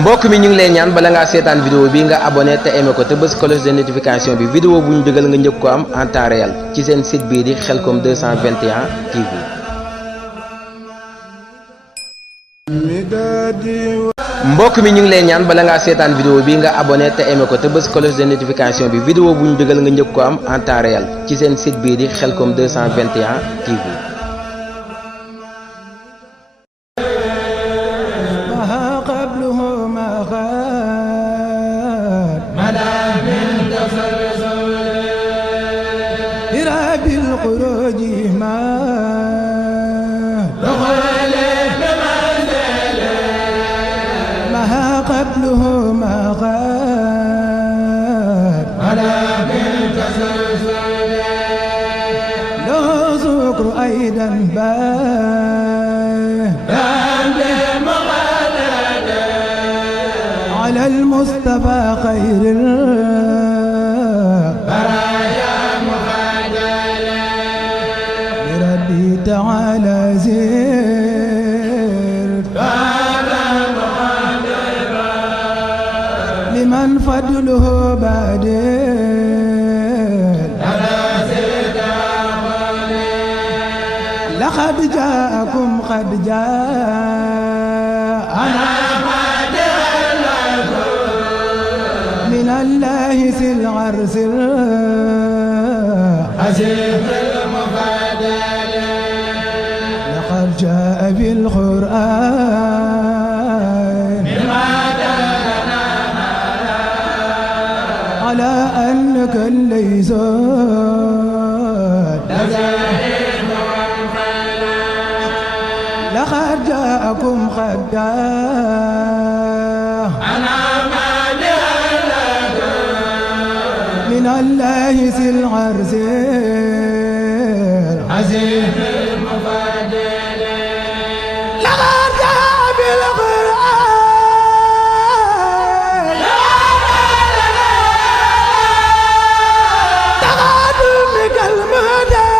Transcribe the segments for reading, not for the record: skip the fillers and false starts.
mbokk mi ñu ngi lay ñaan bala ngaa seetaan vidéo bi nga abonné te aimé ko te bës cloche de notification bi vidéo bu ñu dugal nga njëkk ko am en temps réel ci seen site bii di Khelcom 221 TV. mbokk mi ñu ngi lay ñaan bala ngaa seetaan vidéo bi nga abonné te aimé ko te bës cloche de notification bi vidéo bu ñu dugal nga njëkk ko am en temps réel ci seen site bii di Khelcom 221 TV. قبله ما غاب على بنت سلسل له ذكر أيضا على المصطفى خير البرايا مخادلة لربي تعالى من فضله بادل لقد جاءكم قد جاء من الله سلعر عزيز المفادل لقد جاء بالقرآن على أنك ليس لقد جاءكم قد من الله سلعر عزيز المفادل لقد جاء بالقرآن تقدمك المدى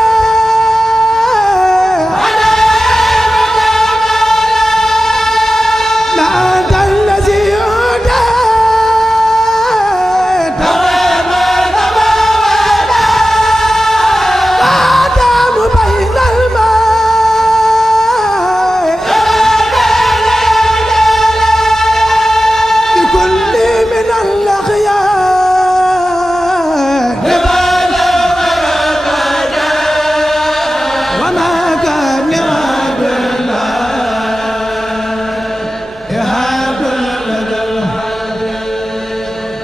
لا أنت الذي يهدى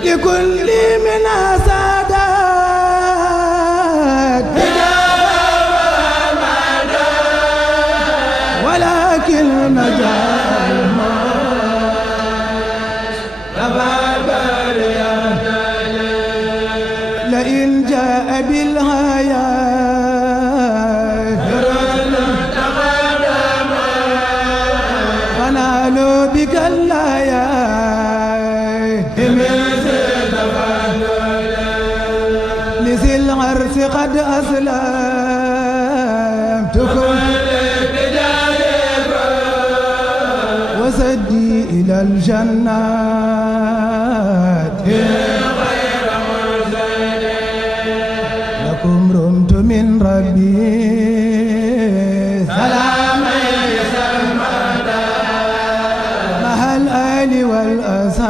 لكل من سادات ولكن نجا لئن جاء بالهايات فنالوا بك اللايات لذي العرس قد أسلمتكم وسدي إلى الجنات لكم رمت من ربي سلاما يسمى مع الآل والأصحاب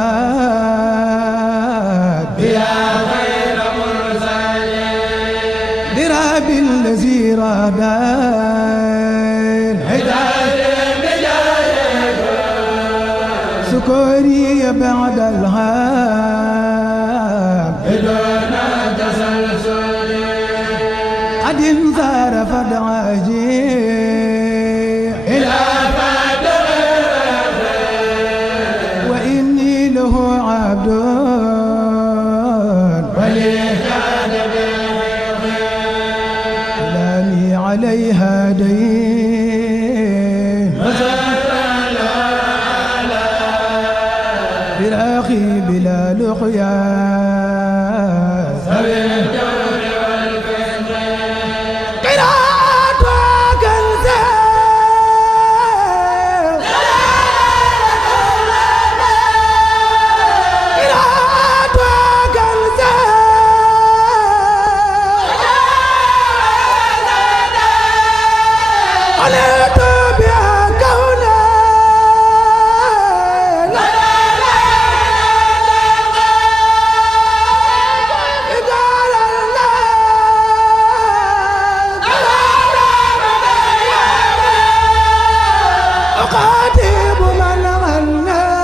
يا خير مرسل لرب الذي رادى سكوري بعد الهام بدون تسلسل قد انصرف دعاجي إلى فدر وإني له عبد ولي كان كلامي عليها دين بالأخي بلا لقيا سبيل الجور والفتن قراءة وكنزة يجيب من غنى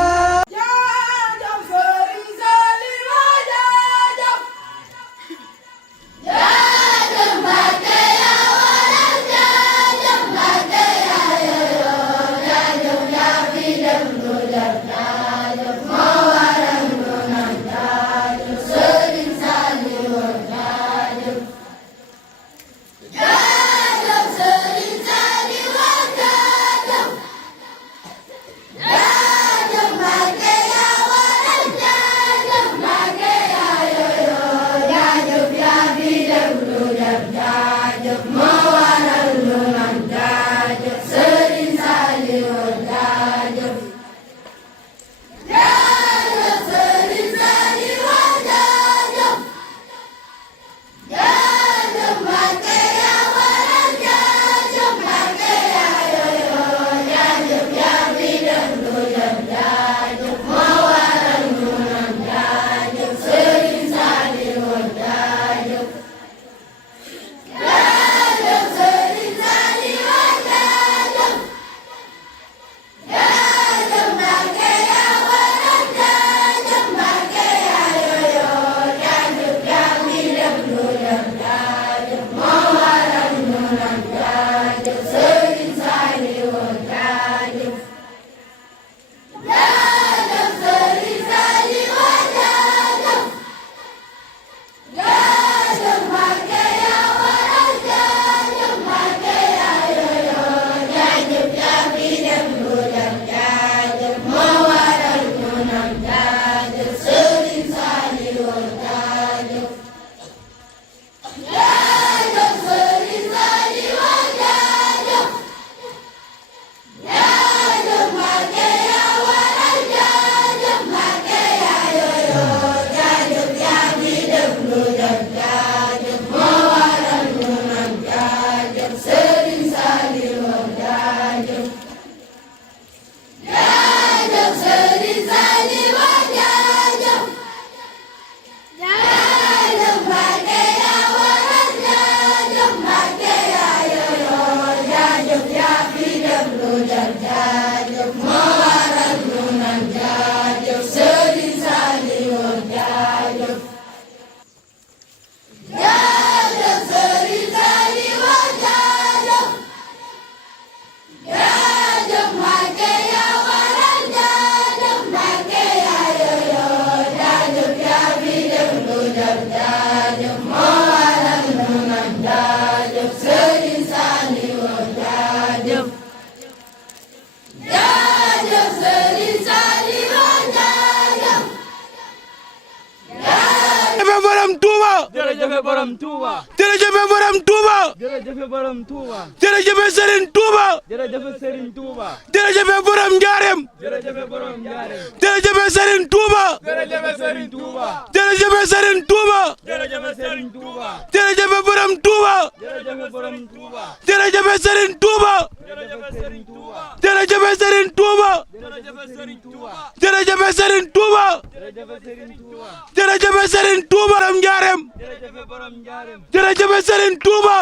jërëjëf borom Touba. jërëjëf borom Touba. jërëjëf borom Touba. jërëjëf Serigne Touba. jërëjëf Serigne Touba. jërëjëf borom Ndiarème. jërëjëf borom Ndiarème. jërëjëf Serigne Touba. jërëjëf Serigne Touba. jërëjëf Serigne Touba. jërëjëf Serigne Touba. jërëjëf borom Touba. jërëjëf borom Touba. jërëjëf Serigne Touba. jërëjëf Serigne Touba. jërëjëf Serigne Touba. jërëjëf Serigne Touba. jërëjëf Serigne Touba. jërëjëf Serigne Touba. jërëjëf Serigne Touba borom Ndiarème. jërëjëf borom Ndiarème. jërëjëf Serigne Touba.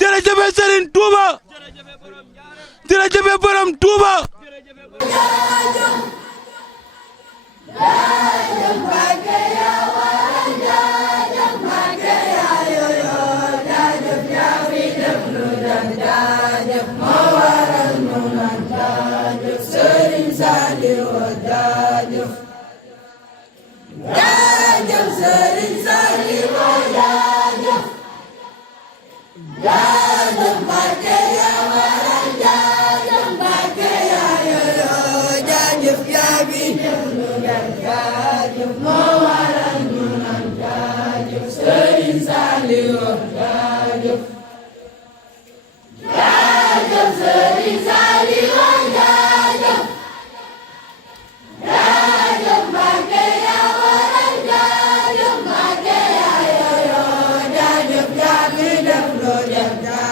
jërëjëf Serigne Touba. jërëjëf borom Touba. Yeah.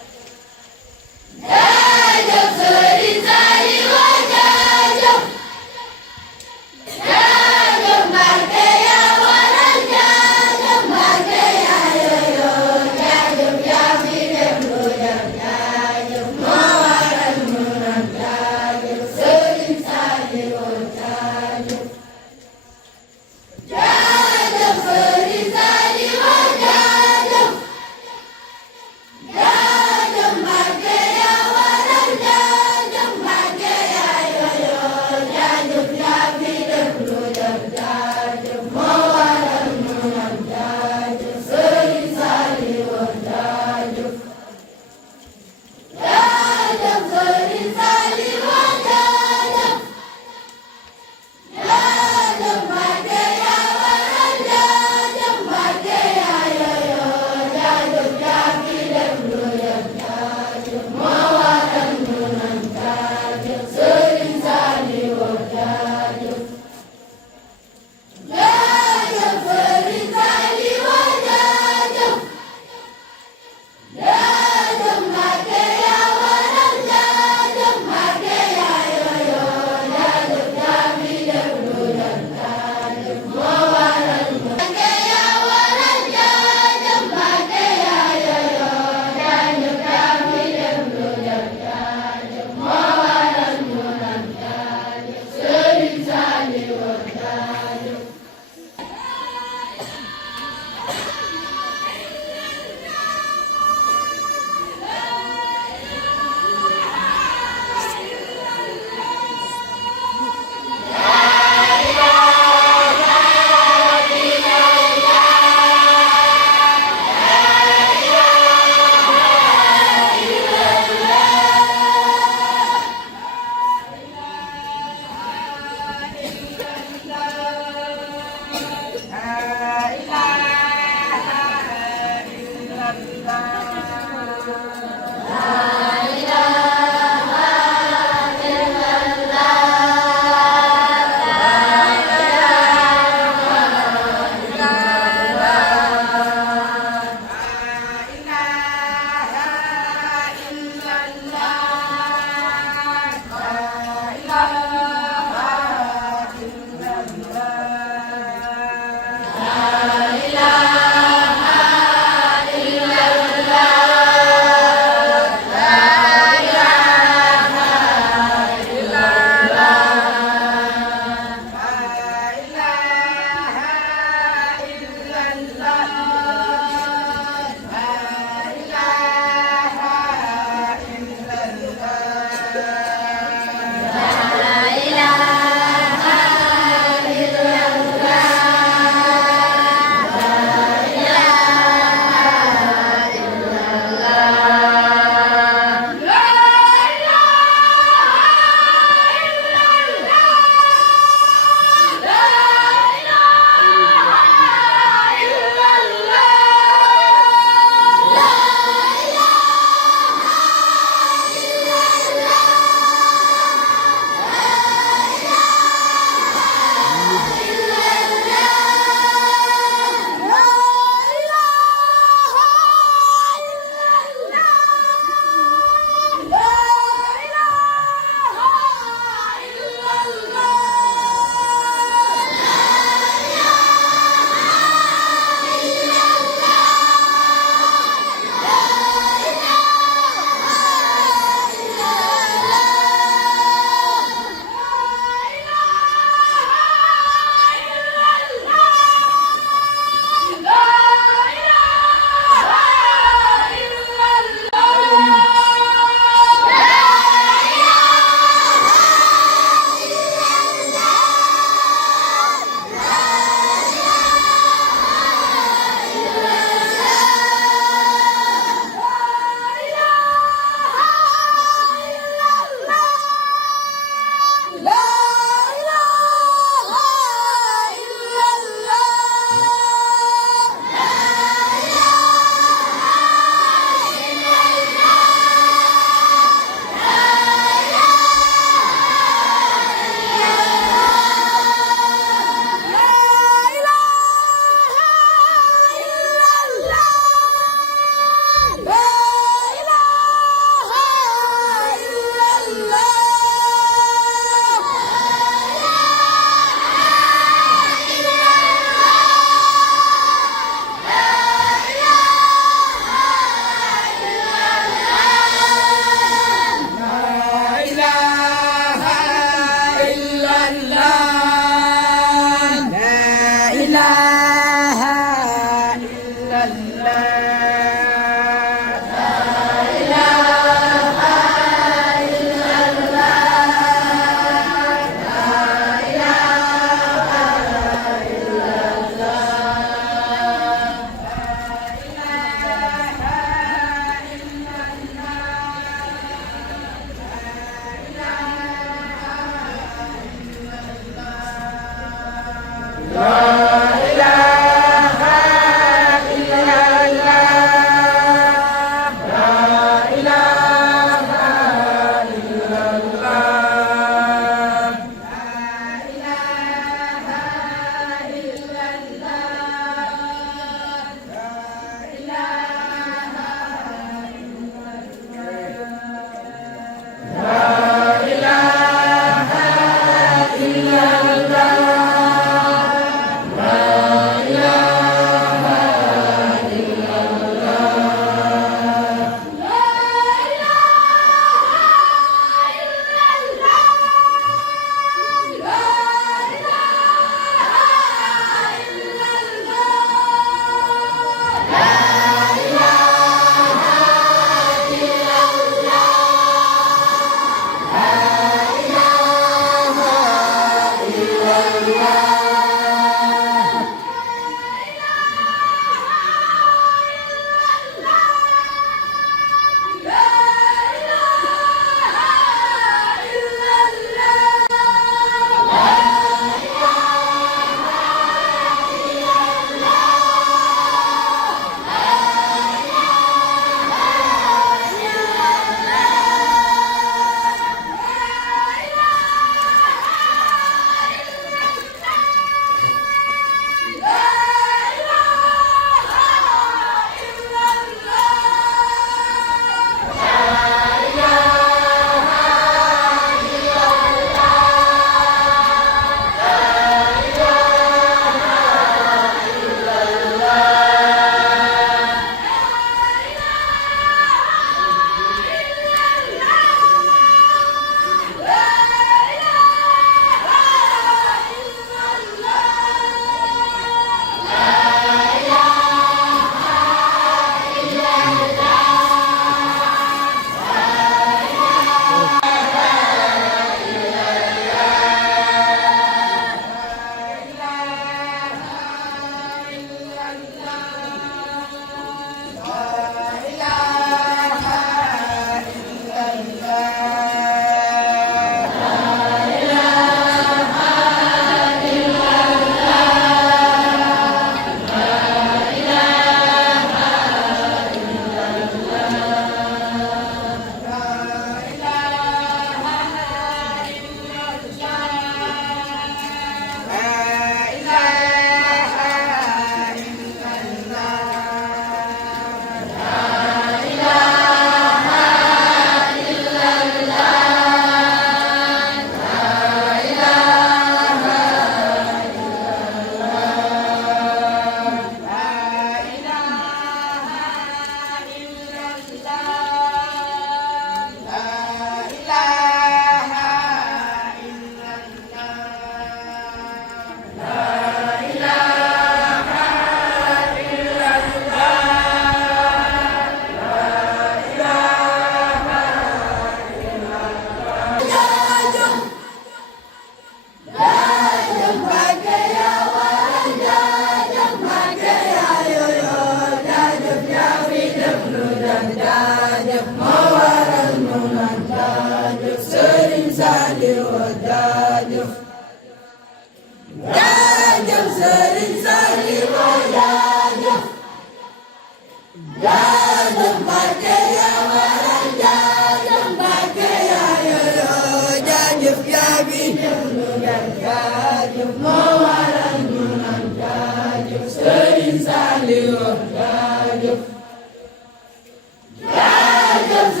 Jaajëf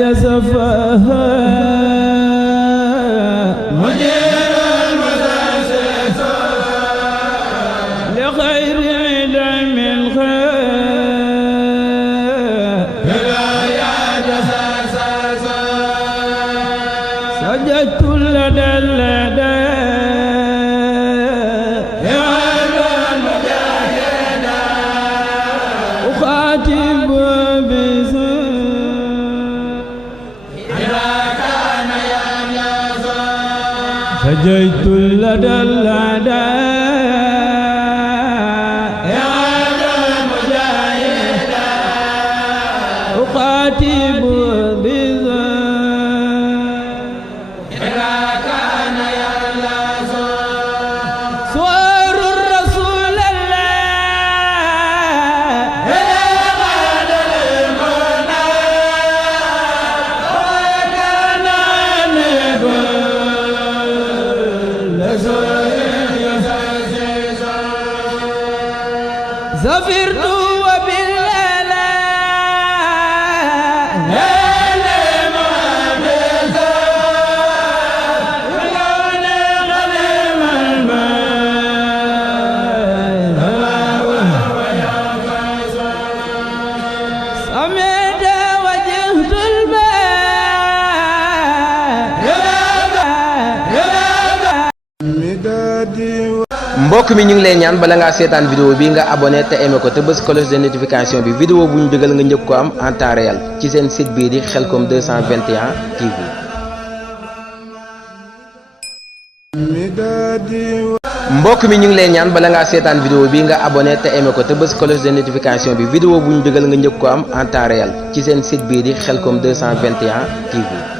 يسفها مدير المساجد لغير علم الخير بلا يجسس سجدت لدى سجيت لدى الأعداء يا المجاهد أقاتب إذا كان يلازم صور الرسول الله إلى غد المنى وكان زفرت وبالآلاء سمعت وجهت mbokk mi ñu ngi lay ñaan bala ngaa seetaan vidéo bi nga abonné te aimé ko te bës cloche de notification bi vidéo bu ñu dugal nga njëkk ko am en temps réel ci seen site bii di Khelcom 221 TV. mbokk mi ñu ngi lay ñaan bala ngaa seetaan vidéo bi nga abonné te aimé ko te bës cloche de notification bi vidéo bu ñu dugal nga njëkk ko am en temps réel ci seen site bii di Khelcom 221 TV.